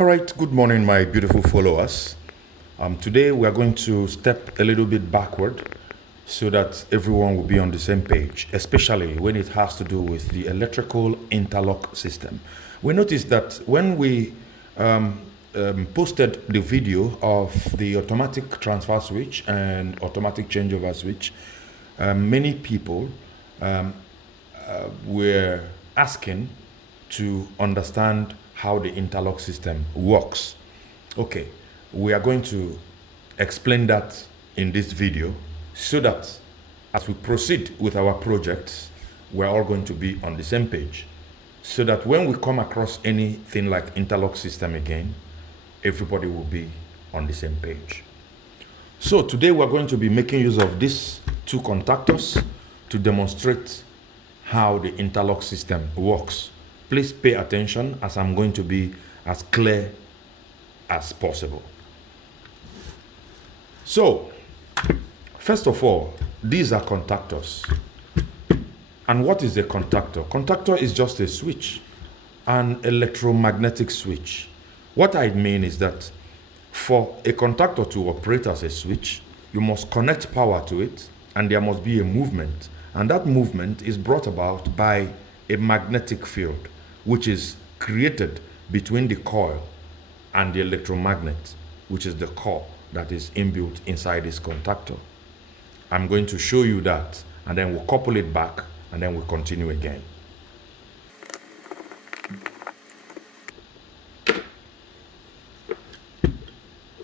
All right, good morning, my beautiful followers. Today we are going to step a little bit backward so that everyone will be on the same page, especially when it has to do with the electrical interlock system. We noticed that when we posted the video of the automatic transfer switch and automatic changeover switch, many people were asking to understand how the interlock system works. Okay, we are going to explain that in this video so that as we proceed with our projects, we're all going to be on the same page. So that when we come across anything like interlock system again, everybody will be on the same page. So today we're going to be making use of these two contactors to demonstrate how the interlock system works. Please pay attention as I'm going to be as clear as possible. So, first of all, these are contactors. And what is a contactor? Contactor is just a switch, an electromagnetic switch. What I mean is that for a contactor to operate as a switch, you must connect power to it, and there must be a movement. And that movement is brought about by a magnetic field, which is created between the coil and the electromagnet, which is the core that is inbuilt inside this contactor. I'm going to show you that, and then we'll couple it back, and then we'll continue again.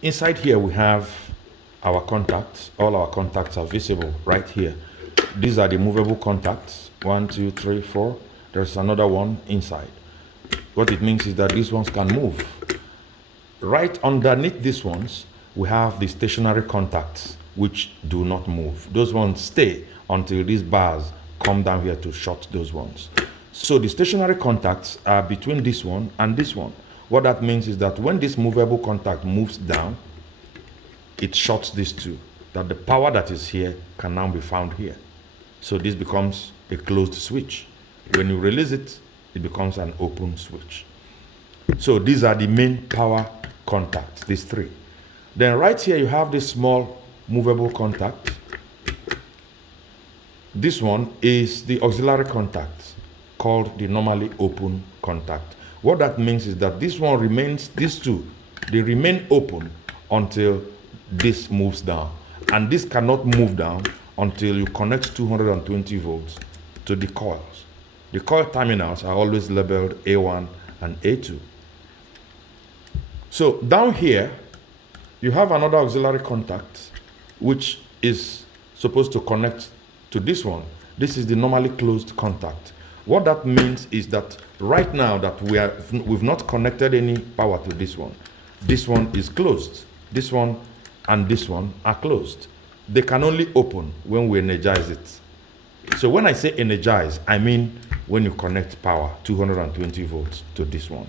Inside here, we have our contacts. All our contacts are visible right here. These are the movable contacts. 1, 2, 3, 4. There's another one inside. What it means is that these ones can move. Right underneath these ones, we have the stationary contacts, which do not move. Those ones stay until these bars come down here to shut those ones. So the stationary contacts are between this one and this one. What that means is that when this movable contact moves down, it shuts these two, that the power that is here can now be found here. So this becomes a closed switch. When you release it, it becomes an open switch. So these are the main power contacts, these three. Then right here you have this small movable contact. This one is the auxiliary contact called the normally open contact. What that means is that this one remains, these two, they remain open until this moves down. And this cannot move down until you connect 220 volts to the coils. The coil terminals are always labeled A1 and A2. So down here, you have another auxiliary contact, which is supposed to connect to this one. This is the normally closed contact. What that means is that right now that we've not connected any power to this one is closed. This one and this one are closed. They can only open when we energize it. So when I say energize, I mean when you connect power, 220 volts, to this one.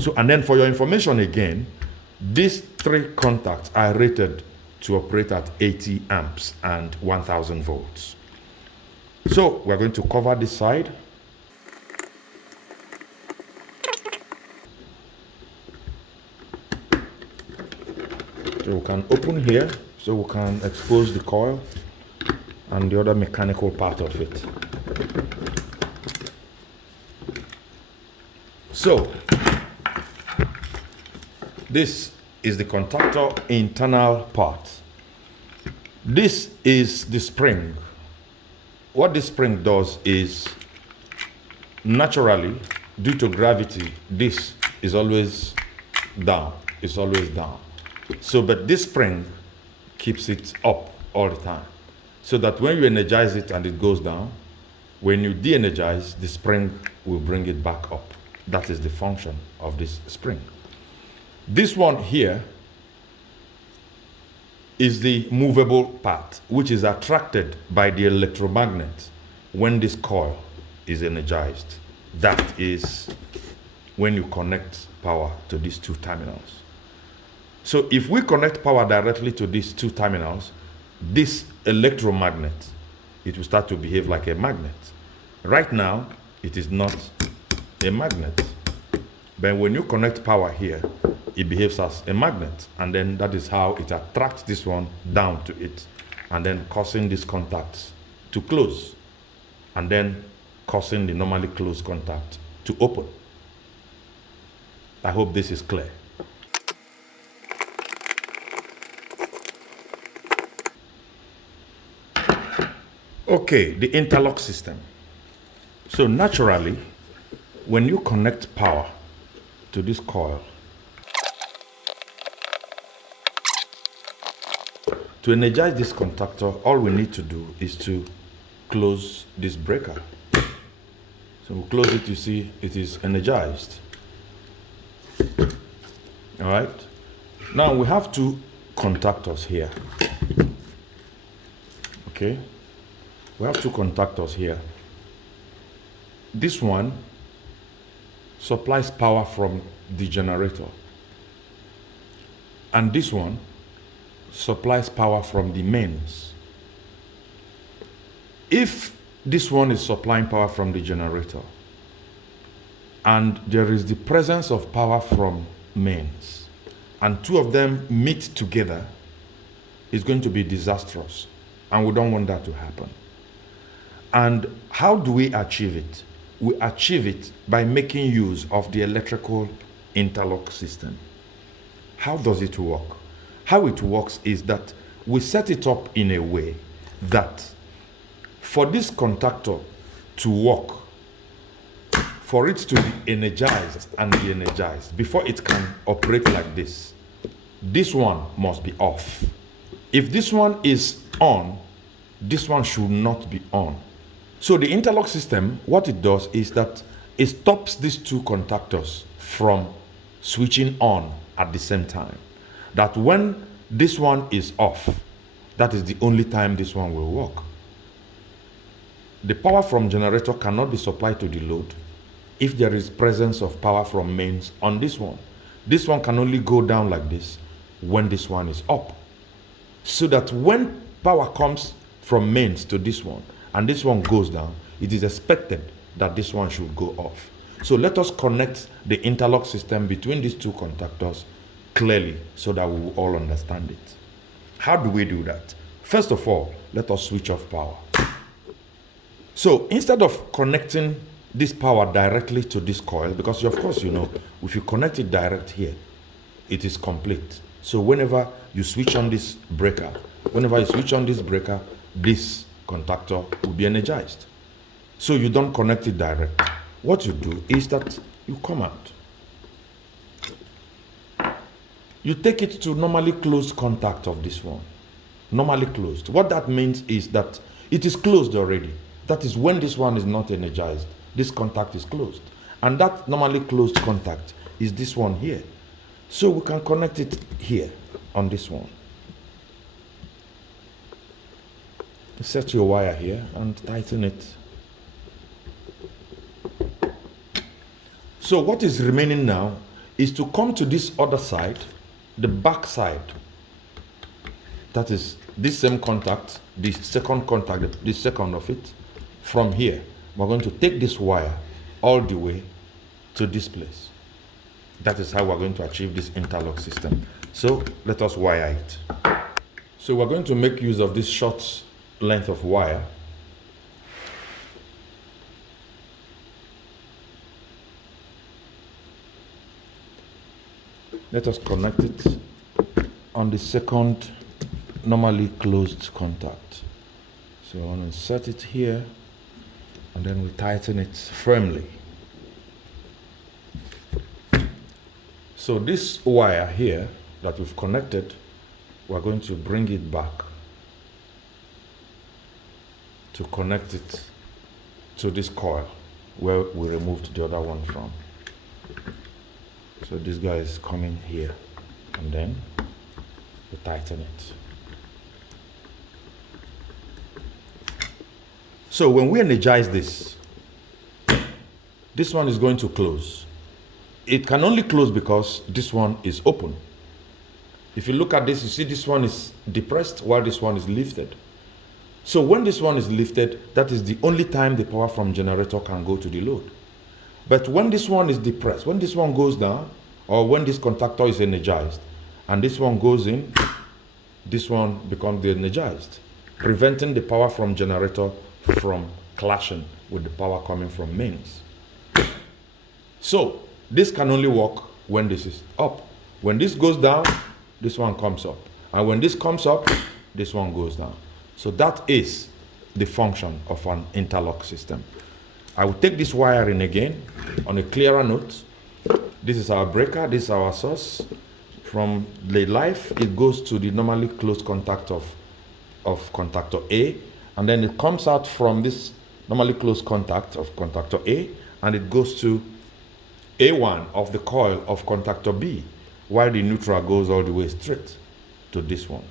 So, and then for your information again, these three contacts are rated to operate at 80 amps and 1000 volts. So we're going to cover this side. So we can open here, so we can expose the coil and the other mechanical part of it. So this is the contactor internal part. This is the spring. What this spring does is, naturally, due to gravity, this is always down. It's always down. So, but this spring keeps it up all the time. So that when you energize it and it goes down, when you de-energize, the spring will bring it back up. That is the function of this spring. This one here is the movable part, which is attracted by the electromagnet when this coil is energized. That is when you connect power to these two terminals. So if we connect power directly to these two terminals, this electromagnet, it will start to behave like a magnet. Right now, it is not a magnet. But when you connect power here, it behaves as a magnet, and then that is how it attracts this one down to it, and then causing these contacts to close, and then causing the normally closed contact to open. I hope this is clear. Okay, the interlock system. So naturally, when you connect power to this coil, to energize this contactor, all we need to do is to close this breaker. So we close it, you see it is energized. All right. Now we have two contactors here. Okay. We have two contactors here. This one supplies power from the generator, and this one supplies power from the mains. If this one is supplying power from the generator and there is the presence of power from mains, and two of them meet together, it's going to be disastrous, and we don't want that to happen. And how do we achieve it? We achieve it by making use of the electrical interlock system. How does it work? How it works is that we set it up in a way that for this contactor to work, for it to be energized and de-energized, before it can operate like this one must be off. If this one is on, this one should not be on. So the interlock system, what it does is that it stops these two contactors from switching on at the same time. That when this one is off, that is the only time this one will work. The power from generator cannot be supplied to the load if there is presence of power from mains on this one. This one can only go down like this when this one is up. So that when power comes from mains to this one and this one goes down, it is expected that this one should go off. So let us connect the interlock system between these two contactors clearly so that we will all understand it. How do we do that? First of all, let us switch off power. So instead of connecting this power directly to this coil, because of course you know, if you connect it direct here, it is complete. So whenever you switch on this breaker, this contactor will be energized. So you don't connect it direct. What you do is that you come out. You take it to normally closed contact of this one. Normally closed. What that means is that it is closed already. That is when this one is not energized. This contact is closed. And that normally closed contact is this one here. So we can connect it here on this one. Set your wire here and tighten it. So what is remaining now is to come to this other side, the back side. That is this same contact, the second contact, the second of it. From here, we're going to take this wire all the way to this place. That is how we're going to achieve this interlock system. So let us wire it. So we're going to make use of this short length of wire. Let us connect it on the second normally closed contact. So I want to insert it here and then we tighten it firmly. So this wire here that we've connected, we're going to bring it back to connect it to this coil where we removed the other one from. So this guy is coming here and then we tighten it. So when we energize this one is going to close. It can only close because this one is open. If you look at this, you see this one is depressed while this one is lifted. So when this one is lifted, that is the only time the power from generator can go to the load. But when this one is depressed, when this one goes down, or when this contactor is energized, and this one goes in, this one becomes de-energized, preventing the power from generator from clashing with the power coming from mains. So this can only work when this is up. When this goes down, this one comes up. And when this comes up, this one goes down. So that is the function of an interlock system. I will take this wiring again on a clearer note. This is our breaker, this is our source. From the life, it goes to the normally closed contact of contactor A, and then it comes out from this normally closed contact of contactor A, and it goes to A1 of the coil of contactor B, while the neutral goes all the way straight to this one.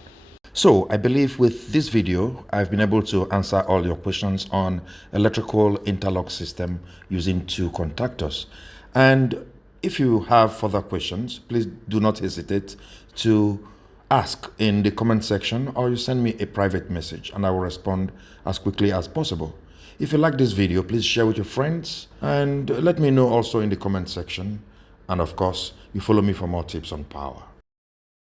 So I believe with this video, I've been able to answer all your questions on electrical interlock system using two contactors. And if you have further questions, please do not hesitate to ask in the comment section, or you send me a private message and I will respond as quickly as possible. If you like this video, please share with your friends and let me know also in the comment section. And of course, you follow me for more tips on power.